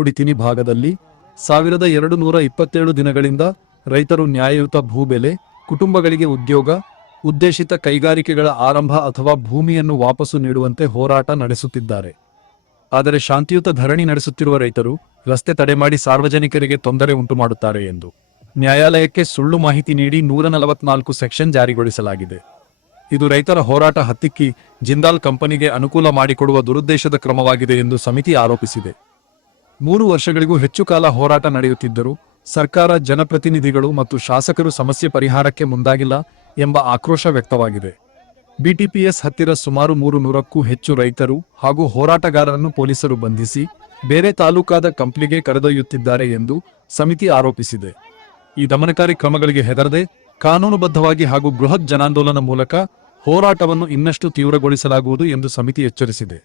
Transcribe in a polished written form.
ಕುಡಿತಿನಿ ಭಾಗದಲ್ಲಿ 1227 ದಿನಗಳಿಂದ ರೈತರು ನ್ಯಾಯಯುತ ಭೂಬೆಲೆ, ಕುಟುಂಬಗಳಿಗೆ ಉದ್ಯೋಗ, ಉದ್ದೇಶಿತ ಕೈಗಾರಿಕೆಗಳ ಆರಂಭ ಅಥವಾ ಭೂಮಿಯನ್ನು ವಾಪಸ್ಸು ನೀಡುವಂತೆ ಹೋರಾಟ ನಡೆಸುತ್ತಿದ್ದಾರೆ. ಆದರೆ ಶಾಂತಿಯುತ ಧರಣಿ ನಡೆಸುತ್ತಿರುವ ರೈತರು ರಸ್ತೆ ತಡೆ ಮಾಡಿ ಸಾರ್ವಜನಿಕರಿಗೆ ತೊಂದರೆ ಉಂಟುಮಾಡುತ್ತಾರೆ ಎಂದು ನ್ಯಾಯಾಲಯಕ್ಕೆ ಸುಳ್ಳು ಮಾಹಿತಿ ನೀಡಿ 144 ಸೆಕ್ಷನ್ ಜಾರಿಗೊಳಿಸಲಾಗಿದೆ. ಇದು ರೈತರ ಹೋರಾಟ ಹತ್ತಿಕ್ಕಿ ಜಿಂದಾಲ್ ಕಂಪನಿಗೆ ಅನುಕೂಲ ಮಾಡಿಕೊಡುವ ದುರುದ್ದೇಶದ ಕ್ರಮವಾಗಿದೆ ಎಂದು ಸಮಿತಿ ಆರೋಪಿಸಿದೆ. 3 ವರ್ಷಗಳಿಗೂ ಹೆಚ್ಚು ಕಾಲ ಹೋರಾಟ ನಡೆಯುತ್ತಿದ್ದರೂ ಸರ್ಕಾರ, ಜನಪ್ರತಿನಿಧಿಗಳು ಮತ್ತು ಶಾಸಕರು ಸಮಸ್ಯೆ ಪರಿಹಾರಕ್ಕೆ ಮುಂದಾಗಿಲ್ಲ ಎಂಬ ಆಕ್ರೋಶ ವ್ಯಕ್ತವಾಗಿದೆ. ಬಿಟಿಪಿಎಸ್ ಹತ್ತಿರ ಸುಮಾರು 300ಕ್ಕೂ ಹೆಚ್ಚು ರೈತರು ಹಾಗೂ ಹೋರಾಟಗಾರರನ್ನು ಪೊಲೀಸರು ಬಂಧಿಸಿ ಬೇರೆ ತಾಲೂಕಾದ ಕಂಪ್ನಿಗೆ ಕರೆದೊಯ್ಯುತ್ತಿದ್ದಾರೆ ಎಂದು ಸಮಿತಿ ಆರೋಪಿಸಿದೆ. ಈ ದಮನಕಾರಿ ಕ್ರಮಗಳಿಗೆ ಹೆದರದೆ ಕಾನೂನುಬದ್ಧವಾಗಿ ಹಾಗೂ ಬೃಹತ್ ಜನಾಂದೋಲನ ಮೂಲಕ ಹೋರಾಟವನ್ನು ಇನ್ನಷ್ಟು ತೀವ್ರಗೊಳಿಸಲಾಗುವುದು ಎಂದು ಸಮಿತಿ ಎಚ್ಚರಿಸಿದೆ.